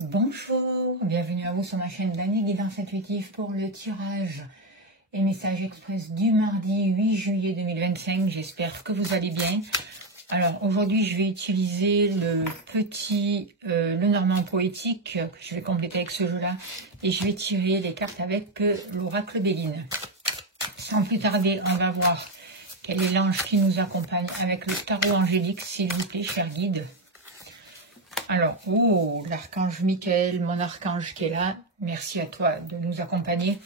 Bonjour, bienvenue à vous sur ma chaîne d'Annie, guidance intuitive pour le tirage et message express du mardi 8 juillet 2025. J'espère que vous allez bien. Alors aujourd'hui, je vais utiliser le petit Lenormand poétique que je vais compléter avec ce jeu-là et je vais tirer les cartes avec l'oracle Béline. Sans plus tarder, on va voir quel est l'ange qui nous accompagne avec le tarot angélique, s'il vous plaît, cher guide. Alors, oh, l'archange Michael, mon archange qui est là, merci à toi de nous accompagner.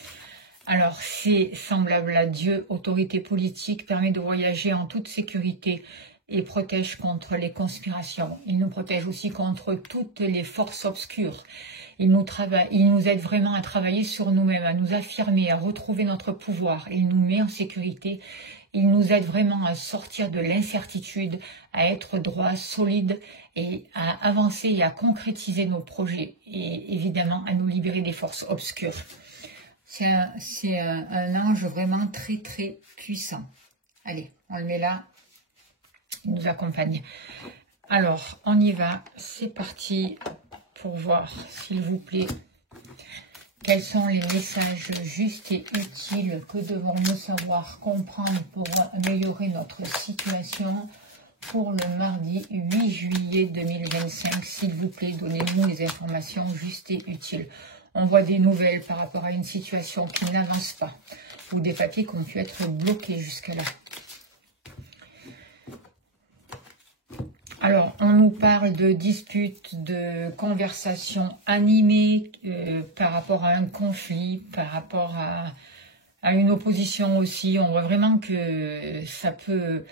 Alors, c'est semblable à Dieu, autorité politique, permet de voyager en toute sécurité et protège contre les conspirations. Il nous protège aussi contre toutes les forces obscures. Il nous aide vraiment à travailler sur nous-mêmes, à nous affirmer, à retrouver notre pouvoir. Il nous met en sécurité. Il nous aide vraiment à sortir de l'incertitude, à être droit, solide et à avancer et à concrétiser nos projets et évidemment à nous libérer des forces obscures. C'est un ange vraiment très très puissant. Allez, on le met là, il nous accompagne. Alors, on y va, c'est parti pour voir, s'il vous plaît, quels sont les messages justes et utiles que devons-nous savoir comprendre pour améliorer notre situation pour le mardi 8 juillet 2025. S'il vous plaît, donnez-nous les informations justes et utiles. On voit des nouvelles par rapport à une situation qui n'avance pas ou des papiers qui ont pu être bloqués jusqu'à là. Alors, on nous parle de disputes, de conversations animées par rapport à un conflit, par rapport à une opposition aussi. On voit vraiment que ça peut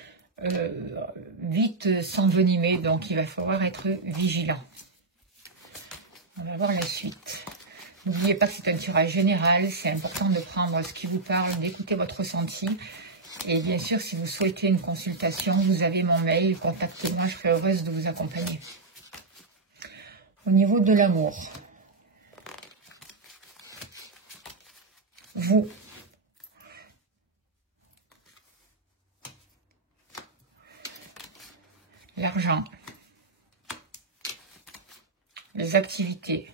vite s'envenimer, donc il va falloir être vigilant. On va voir la suite. N'oubliez pas que c'est un tirage général, c'est important de prendre ce qui vous parle, d'écouter votre ressenti. Et bien sûr, si vous souhaitez une consultation, vous avez mon mail, contactez-moi, je serai heureuse de vous accompagner. Au niveau de l'amour, vous, l'argent, les activités,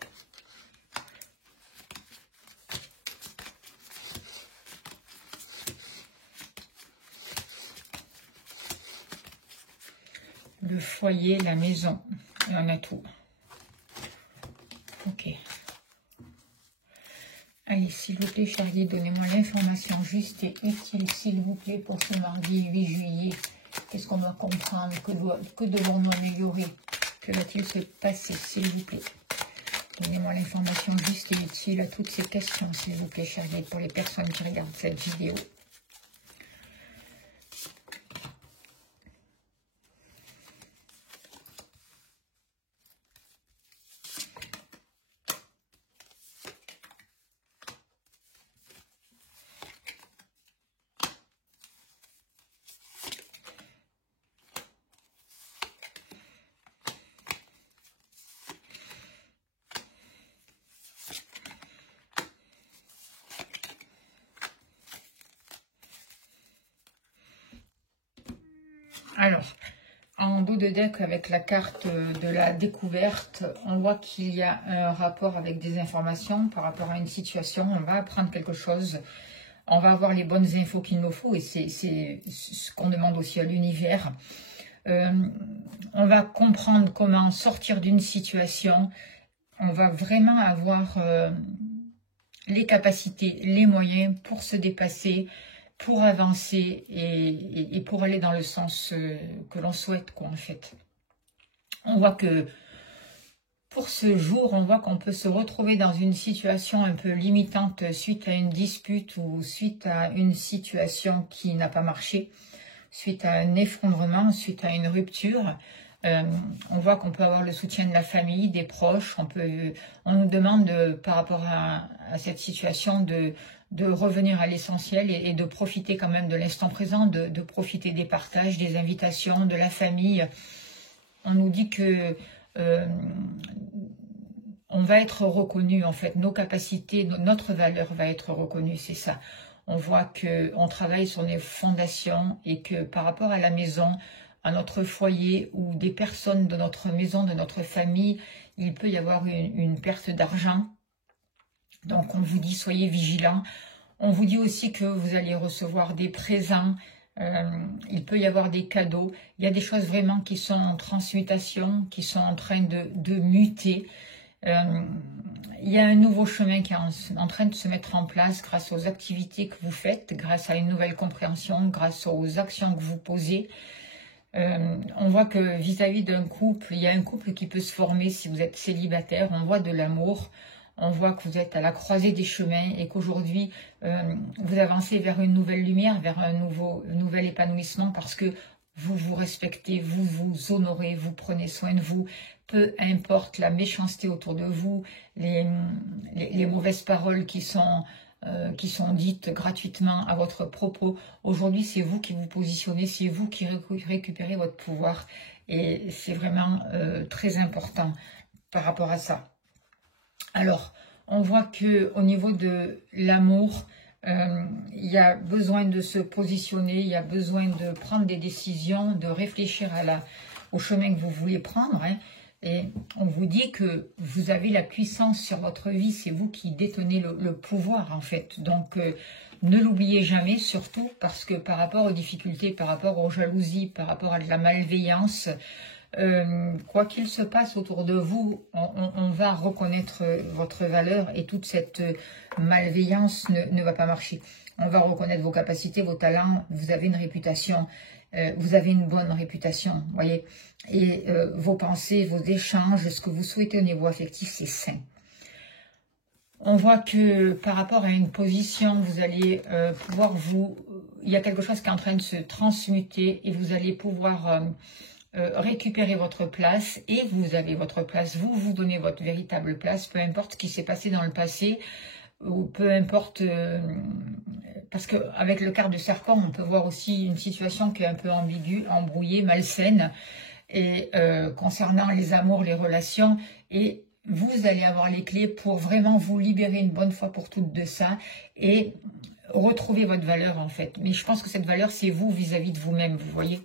le foyer, la maison, et on a tout. Ok. Allez, s'il vous plaît, cher guide, donnez-moi l'information juste et utile, s'il vous plaît, pour ce mardi 8 juillet. Qu'est-ce qu'on doit comprendre? Que devons-nous améliorer? Que va-t-il se passer, s'il vous plaît? Donnez-moi l'information juste et utile à toutes ces questions, s'il vous plaît, cher guide, pour les personnes qui regardent cette vidéo. Alors, en dos de deck, avec la carte de la découverte, on voit qu'il y a un rapport avec des informations par rapport à une situation. On va apprendre quelque chose, on va avoir les bonnes infos qu'il nous faut et c'est ce qu'on demande aussi à l'univers. On va comprendre comment sortir d'une situation. On va vraiment avoir les capacités, les moyens pour se dépasser, pour avancer et pour aller dans le sens que l'on souhaite, quoi, en fait. On voit que pour ce jour, on voit qu'on peut se retrouver dans une situation un peu limitante suite à une dispute ou suite à une situation qui n'a pas marché, suite à un effondrement, suite à une rupture. On voit qu'on peut avoir le soutien de la famille, des proches. On nous demande par rapport à cette situation de revenir à l'essentiel et de profiter quand même de l'instant présent, de profiter des partages, des invitations, de la famille. On nous dit que on va être reconnu, en fait, nos capacités, notre valeur va être reconnue, c'est ça. On voit qu'on travaille sur des fondations et que par rapport à la maison, à notre foyer ou des personnes de notre maison, de notre famille il peut y avoir une perte d'argent. Donc on vous dit soyez vigilants. On vous dit aussi que vous allez recevoir des présents. Il peut y avoir des cadeaux. Il y a des choses vraiment qui sont en transmutation, qui sont en train de muter. Il y a un nouveau chemin qui est en train de se mettre en place grâce aux activités que vous faites, grâce à une nouvelle compréhension, grâce aux actions que vous posez. On voit que vis-à-vis d'un couple, il y a un couple qui peut se former si vous êtes célibataire. On voit de l'amour. On voit que vous êtes à la croisée des chemins et qu'aujourd'hui, vous avancez vers une nouvelle lumière, vers un nouvel épanouissement parce que vous vous respectez, vous vous honorez, vous prenez soin de vous. Peu importe la méchanceté autour de vous, les mauvaises paroles qui sont dites gratuitement à votre propos. Aujourd'hui, c'est vous qui vous positionnez, c'est vous qui récupérez votre pouvoir. Et c'est vraiment très important par rapport à ça. Alors, on voit qu'au niveau de l'amour, il y a besoin de se positionner, il y a besoin de prendre des décisions, de réfléchir au chemin que vous voulez prendre. Hein. Et on vous dit que vous avez la puissance sur votre vie, c'est vous qui détenez le pouvoir en fait. Donc, ne l'oubliez jamais, surtout parce que par rapport aux difficultés, par rapport aux jalousies, par rapport à de la malveillance, quoi qu'il se passe autour de vous, on va reconnaître votre valeur et toute cette malveillance ne va pas marcher. On va reconnaître vos capacités, vos talents, vous avez une réputation, vous avez une bonne réputation, voyez. Et vos pensées, vos échanges, ce que vous souhaitez au niveau affectif, c'est sain. On voit que par rapport à une position, vous allez pouvoir il y a quelque chose qui est en train de se transmuter et vous allez pouvoir récupérer votre place et vous avez votre place, vous donnez votre véritable place, peu importe ce qui s'est passé dans le passé ou peu importe, parce qu'avec le quart du serpent, on peut voir aussi une situation qui est un peu ambiguë, embrouillée, malsaine, et concernant les amours, les relations, et vous allez avoir les clés pour vraiment vous libérer une bonne fois pour toutes de ça et retrouver votre valeur en fait. Mais je pense que cette valeur, c'est vous vis-à-vis de vous-même, vous voyez.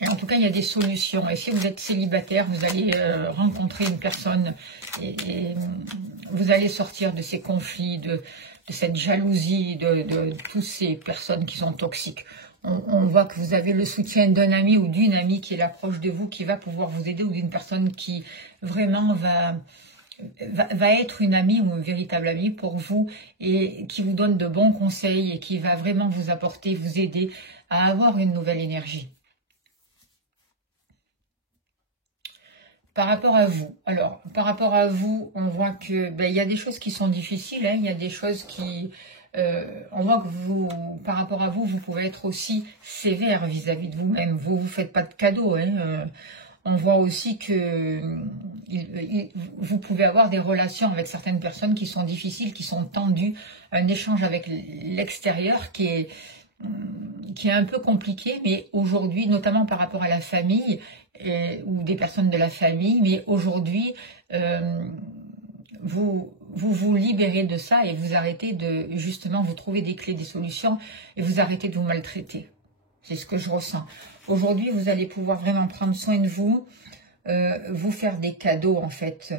Et en tout cas, il y a des solutions. Et si vous êtes célibataire, vous allez rencontrer une personne et vous allez sortir de ces conflits, de cette jalousie, de toutes ces personnes qui sont toxiques. On voit que vous avez le soutien d'un ami ou d'une amie qui est là proche de vous, qui va pouvoir vous aider, ou d'une personne qui vraiment va être une amie ou un véritable ami pour vous et qui vous donne de bons conseils et qui va vraiment vous apporter, vous aider à avoir une nouvelle énergie. Par rapport à vous, alors, par rapport à vous, on voit que il y a des choses qui sont difficiles, hein, il y a des choses qui... on voit que vous, par rapport à vous, vous pouvez être aussi sévère vis-à-vis de vous-même. Vous ne faites pas de cadeaux. Hein, on voit aussi que vous pouvez avoir des relations avec certaines personnes qui sont difficiles, qui sont tendues, un échange avec l'extérieur qui est un peu compliqué, mais aujourd'hui, notamment par rapport à la famille, ou des personnes de la famille, mais aujourd'hui, vous libérez de ça et vous arrêtez de, justement, vous trouvez des clés, des solutions et vous arrêtez de vous maltraiter. C'est ce que je ressens. Aujourd'hui, vous allez pouvoir vraiment prendre soin de vous, vous faire des cadeaux en fait.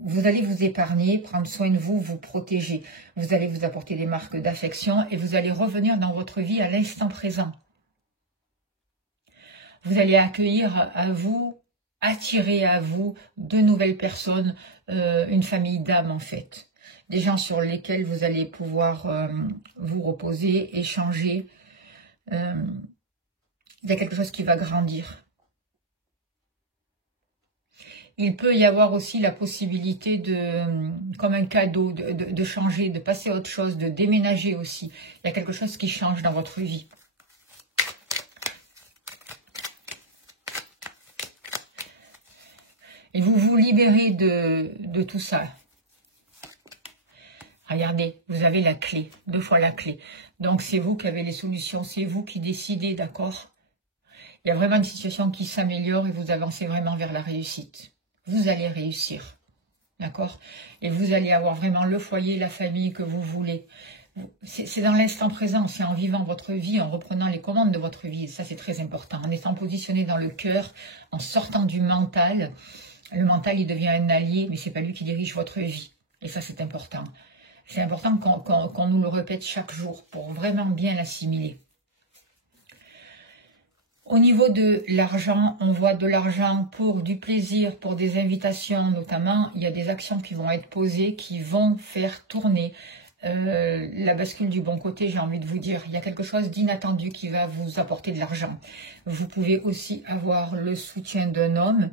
Vous allez vous épargner, prendre soin de vous, vous protéger. Vous allez vous apporter des marques d'affection et vous allez revenir dans votre vie à l'instant présent. Vous allez accueillir à vous, attirer à vous de nouvelles personnes, une famille d'âmes en fait. Des gens sur lesquels vous allez pouvoir vous reposer, échanger. Il y a quelque chose qui va grandir. Il peut y avoir aussi la possibilité comme un cadeau, de changer, de passer à autre chose, de déménager aussi. Il y a quelque chose qui change dans votre vie. Et vous vous libérez de tout ça. Regardez, vous avez la clé, 2 fois la clé. Donc c'est vous qui avez les solutions, c'est vous qui décidez, d'accord? Il y a vraiment une situation qui s'améliore et vous avancez vraiment vers la réussite. Vous allez réussir, d'accord? Et vous allez avoir vraiment le foyer, la famille que vous voulez. C'est dans l'instant présent, c'est en vivant votre vie, en reprenant les commandes de votre vie. Ça, c'est très important. En étant positionné dans le cœur, en sortant du mental. Le mental, il devient un allié, mais c'est pas lui qui dirige votre vie. Et ça, c'est important. C'est important qu'on nous le répète chaque jour pour vraiment bien l'assimiler. Au niveau de l'argent, on voit de l'argent pour du plaisir, pour des invitations notamment. Il y a des actions qui vont être posées, qui vont faire tourner la bascule du bon côté, j'ai envie de vous dire. Il y a quelque chose d'inattendu qui va vous apporter de l'argent. Vous pouvez aussi avoir le soutien d'un homme.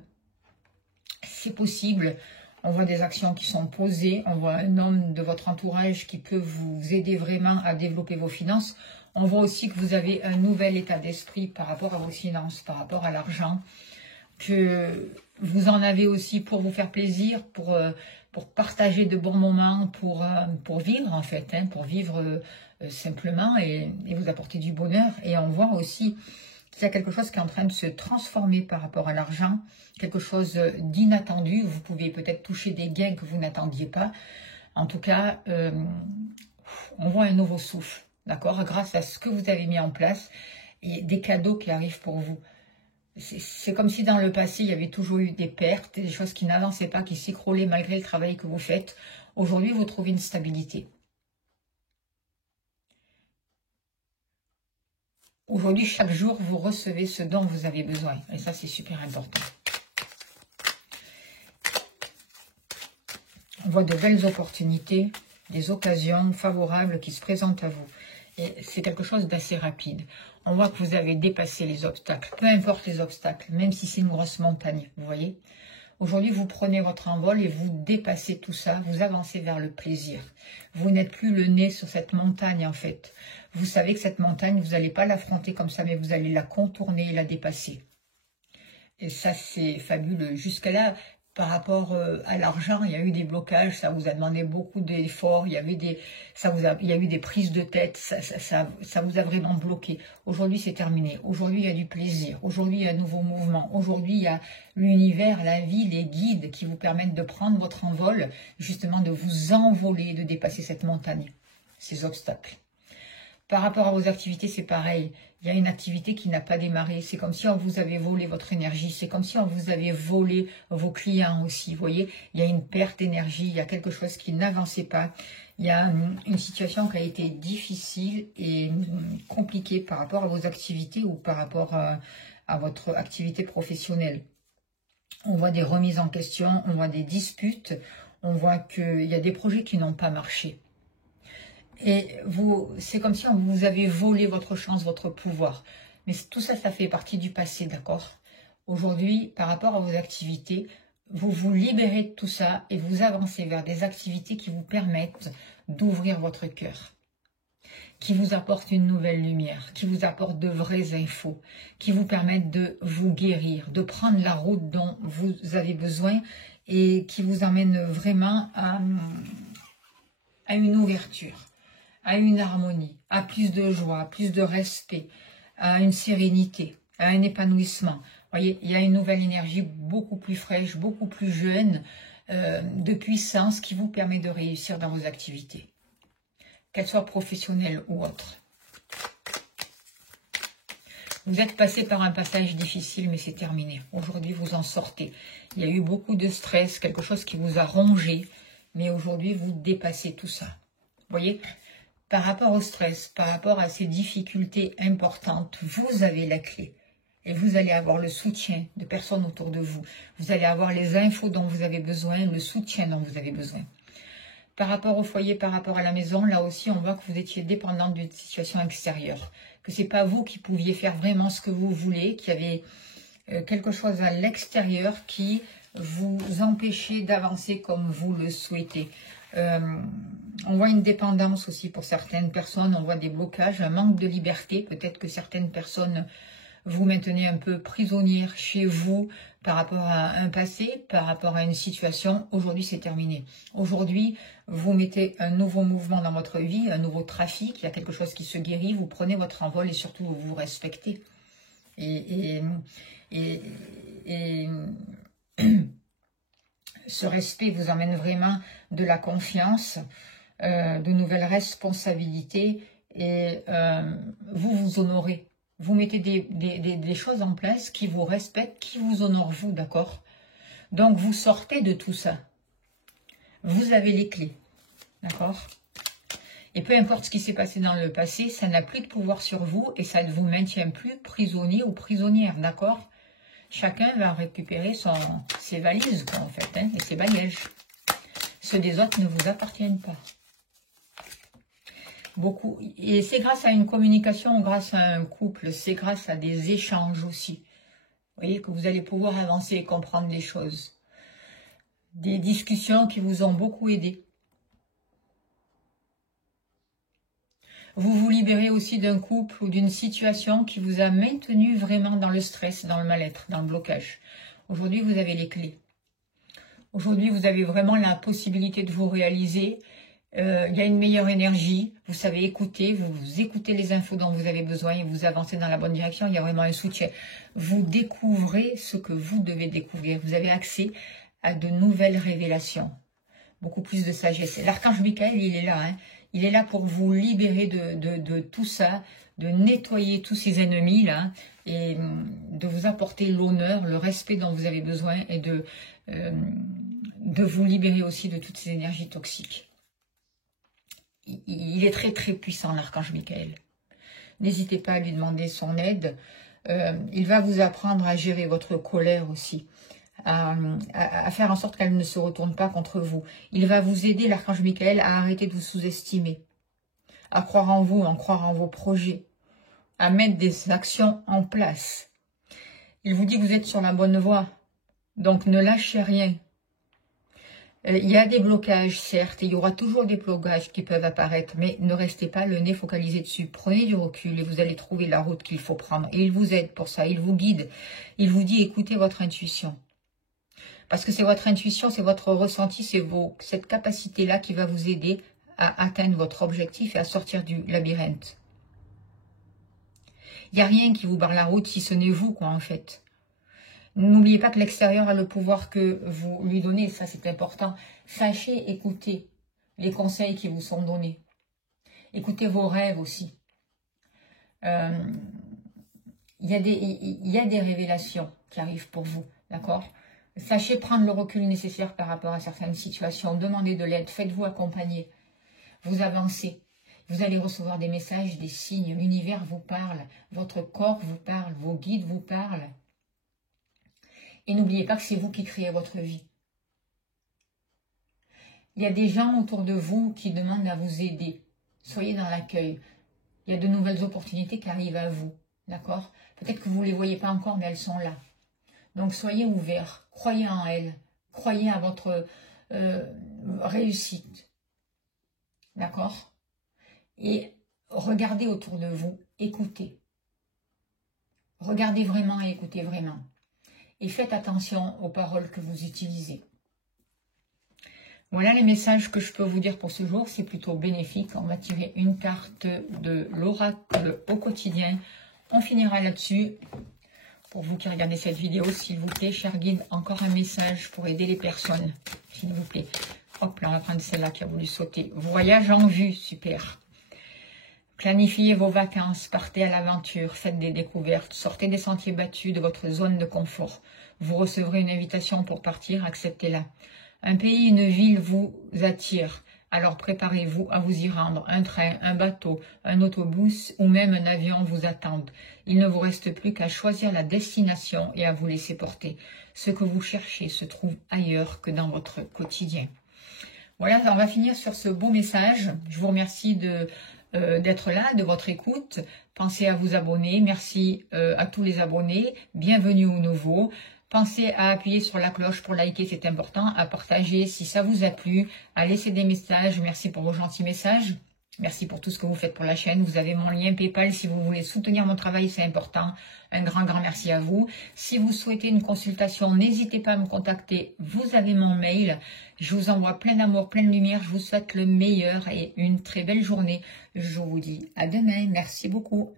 C'est possible. On voit des actions qui sont posées. On voit un homme de votre entourage qui peut vous aider vraiment à développer vos finances. On voit aussi que vous avez un nouvel état d'esprit par rapport à vos finances, par rapport à l'argent, que vous en avez aussi pour vous faire plaisir, pour partager de bons moments, pour vivre en fait, hein, pour vivre simplement et vous apporter du bonheur. Et on voit aussi qu'il y a quelque chose qui est en train de se transformer par rapport à l'argent, quelque chose d'inattendu. Vous pouvez peut-être toucher des gains que vous n'attendiez pas. En tout cas, on voit un nouveau souffle. D'accord, grâce à ce que vous avez mis en place et des cadeaux qui arrivent pour vous. C'est comme si dans le passé, il y avait toujours eu des pertes, des choses qui n'avançaient pas, qui s'écroulaient malgré le travail que vous faites. Aujourd'hui, vous trouvez une stabilité. Aujourd'hui, chaque jour, vous recevez ce dont vous avez besoin. Et ça, c'est super important. On voit de belles opportunités, des occasions favorables qui se présentent à vous. Et c'est quelque chose d'assez rapide. On voit que vous avez dépassé les obstacles, peu importe les obstacles, même si c'est une grosse montagne, vous voyez. Aujourd'hui, vous prenez votre envol et vous dépassez tout ça, vous avancez vers le plaisir. Vous n'êtes plus le nez sur cette montagne, en fait. Vous savez que cette montagne, vous n'allez pas l'affronter comme ça, mais vous allez la contourner et la dépasser. Et ça, c'est fabuleux. Jusqu'à là, par rapport à l'argent, il y a eu des blocages, ça vous a demandé beaucoup d'efforts, il y a eu des prises de tête, ça vous a vraiment bloqué. Aujourd'hui, c'est terminé. Aujourd'hui, il y a du plaisir. Aujourd'hui, il y a un nouveau mouvement. Aujourd'hui, il y a l'univers, la vie, les guides qui vous permettent de prendre votre envol, justement de vous envoler, de dépasser cette montagne, ces obstacles. Par rapport à vos activités, c'est pareil. Il y a une activité qui n'a pas démarré. C'est comme si on vous avait volé votre énergie. C'est comme si on vous avait volé vos clients aussi. Vous voyez, il y a une perte d'énergie. Il y a quelque chose qui n'avançait pas. Il y a une situation qui a été difficile et compliquée par rapport à vos activités ou par rapport à votre activité professionnelle. On voit des remises en question, on voit des disputes, on voit qu'il y a des projets qui n'ont pas marché. Et c'est comme si on vous avait volé votre chance, votre pouvoir. Mais tout ça, ça fait partie du passé, d'accord? Aujourd'hui, par rapport à vos activités, vous vous libérez de tout ça et vous avancez vers des activités qui vous permettent d'ouvrir votre cœur, qui vous apportent une nouvelle lumière, qui vous apportent de vraies infos, qui vous permettent de vous guérir, de prendre la route dont vous avez besoin et qui vous emmène vraiment à une ouverture, à une harmonie, à plus de joie, à plus de respect, à une sérénité, à un épanouissement. Vous voyez, il y a une nouvelle énergie beaucoup plus fraîche, beaucoup plus jeune, de puissance qui vous permet de réussir dans vos activités, qu'elles soient professionnelles ou autres. Vous êtes passé par un passage difficile, mais c'est terminé. Aujourd'hui, vous en sortez. Il y a eu beaucoup de stress, quelque chose qui vous a rongé, mais aujourd'hui, vous dépassez tout ça. Vous voyez ? Par rapport au stress, par rapport à ces difficultés importantes, vous avez la clé. Et vous allez avoir le soutien de personnes autour de vous. Vous allez avoir les infos dont vous avez besoin, le soutien dont vous avez besoin. Par rapport au foyer, par rapport à la maison, là aussi, on voit que vous étiez dépendante d'une situation extérieure. Que ce n'est pas vous qui pouviez faire vraiment ce que vous voulez, qu'il y avait quelque chose à l'extérieur qui vous empêchait d'avancer comme vous le souhaitez. On voit une dépendance aussi pour certaines personnes, on voit des blocages, un manque de liberté. Peut-être que certaines personnes vous maintenez un peu prisonnière chez vous par rapport à un passé, par rapport à une situation. Aujourd'hui, c'est terminé. Aujourd'hui, vous mettez un nouveau mouvement dans votre vie, un nouveau trafic, il y a quelque chose qui se guérit, vous prenez votre envol et surtout vous vous respectez. Et ce respect vous emmène vraiment de la confiance, de nouvelles responsabilités et vous vous honorez. Vous mettez des choses en place qui vous respectent, qui vous honorent vous, d'accord? Donc vous sortez de tout ça. Vous avez les clés, d'accord? Et peu importe ce qui s'est passé dans le passé, ça n'a plus de pouvoir sur vous et ça ne vous maintient plus prisonnier ou prisonnière, d'accord? Chacun va récupérer ses valises, quoi, en fait, hein, et ses bagages. Ceux des autres ne vous appartiennent pas. Beaucoup. Et c'est grâce à une communication, grâce à un couple, c'est grâce à des échanges aussi. Vous voyez que vous allez pouvoir avancer et comprendre les choses. Des discussions qui vous ont beaucoup aidé. Vous vous libérez aussi d'un couple ou d'une situation qui vous a maintenu vraiment dans le stress, dans le mal-être, dans le blocage. Aujourd'hui, vous avez les clés. Aujourd'hui, vous avez vraiment la possibilité de vous réaliser. Il y a une meilleure énergie. Vous savez écouter, vous écoutez les infos dont vous avez besoin et vous avancez dans la bonne direction. Il y a vraiment un soutien. Vous découvrez ce que vous devez découvrir. Vous avez accès à de nouvelles révélations. Beaucoup plus de sagesse. L'archange Michael, il est là, hein. Il est là pour vous libérer de tout ça, de nettoyer tous ces ennemis-là et de vous apporter l'honneur, le respect dont vous avez besoin et de vous libérer aussi de toutes ces énergies toxiques. Il est très très puissant, l'archange Michael. N'hésitez pas à lui demander son aide. Il va vous apprendre à gérer votre colère aussi. À faire en sorte qu'elle ne se retourne pas contre vous. Il va vous aider, l'archange Michael, à arrêter de vous sous-estimer, à croire en vous, à croire en vos projets, à mettre des actions en place. Il vous dit que vous êtes sur la bonne voie, donc ne lâchez rien. Il y a des blocages, certes, et il y aura toujours des blocages qui peuvent apparaître, mais ne restez pas le nez focalisé dessus. Prenez du recul et vous allez trouver la route qu'il faut prendre. Et il vous aide pour ça, il vous guide, il vous dit écoutez votre intuition. Parce que c'est votre intuition, c'est votre ressenti, c'est cette capacité-là qui va vous aider à atteindre votre objectif et à sortir du labyrinthe. Il n'y a rien qui vous barre la route si ce n'est vous, quoi, en fait. N'oubliez pas que l'extérieur a le pouvoir que vous lui donnez, ça c'est important. Sachez écouter les conseils qui vous sont donnés. Écoutez vos rêves aussi. Il y a des révélations qui arrivent pour vous, d'accord ? Sachez prendre le recul nécessaire par rapport à certaines situations. Demandez de l'aide, faites-vous accompagner. Vous avancez. Vous allez recevoir des messages, des signes. L'univers vous parle. Votre corps vous parle. Vos guides vous parlent. Et n'oubliez pas que c'est vous qui créez votre vie. Il y a des gens autour de vous qui demandent à vous aider. Soyez dans l'accueil. Il y a de nouvelles opportunités qui arrivent à vous. D'accord ? Peut-être que vous ne les voyez pas encore, mais elles sont là. Donc soyez ouverts, croyez en elles, croyez à votre réussite. D'accord? Et regardez autour de vous, écoutez. Regardez vraiment et écoutez vraiment. Et faites attention aux paroles que vous utilisez. Voilà les messages que je peux vous dire pour ce jour. C'est plutôt bénéfique. On va tirer une carte de l'oracle au quotidien. On finira là-dessus. Pour vous qui regardez cette vidéo, s'il vous plaît, cher guide, encore un message pour aider les personnes, s'il vous plaît. Hop, là, on va prendre celle-là qui a voulu sauter. Voyage en vue, super. Planifiez vos vacances, partez à l'aventure, faites des découvertes, sortez des sentiers battus de votre zone de confort. Vous recevrez une invitation pour partir, acceptez-la. Un pays, une ville vous attire. Alors préparez-vous à vous y rendre. Un train, un bateau, un autobus ou même un avion vous attendent. Il ne vous reste plus qu'à choisir la destination et à vous laisser porter. Ce que vous cherchez se trouve ailleurs que dans votre quotidien. Voilà, on va finir sur ce beau message. Je vous remercie d'être là, de votre écoute. Pensez à vous abonner. Merci à tous les abonnés. Bienvenue aux nouveaux. Pensez à appuyer sur la cloche pour liker, c'est important, à partager si ça vous a plu, à laisser des messages. Merci pour vos gentils messages. Merci pour tout ce que vous faites pour la chaîne. Vous avez mon lien PayPal si vous voulez soutenir mon travail, c'est important. Un grand merci à vous. Si vous souhaitez une consultation, n'hésitez pas à me contacter. Vous avez mon mail. Je vous envoie plein d'amour, plein de lumière. Je vous souhaite le meilleur et une très belle journée. Je vous dis à demain. Merci beaucoup.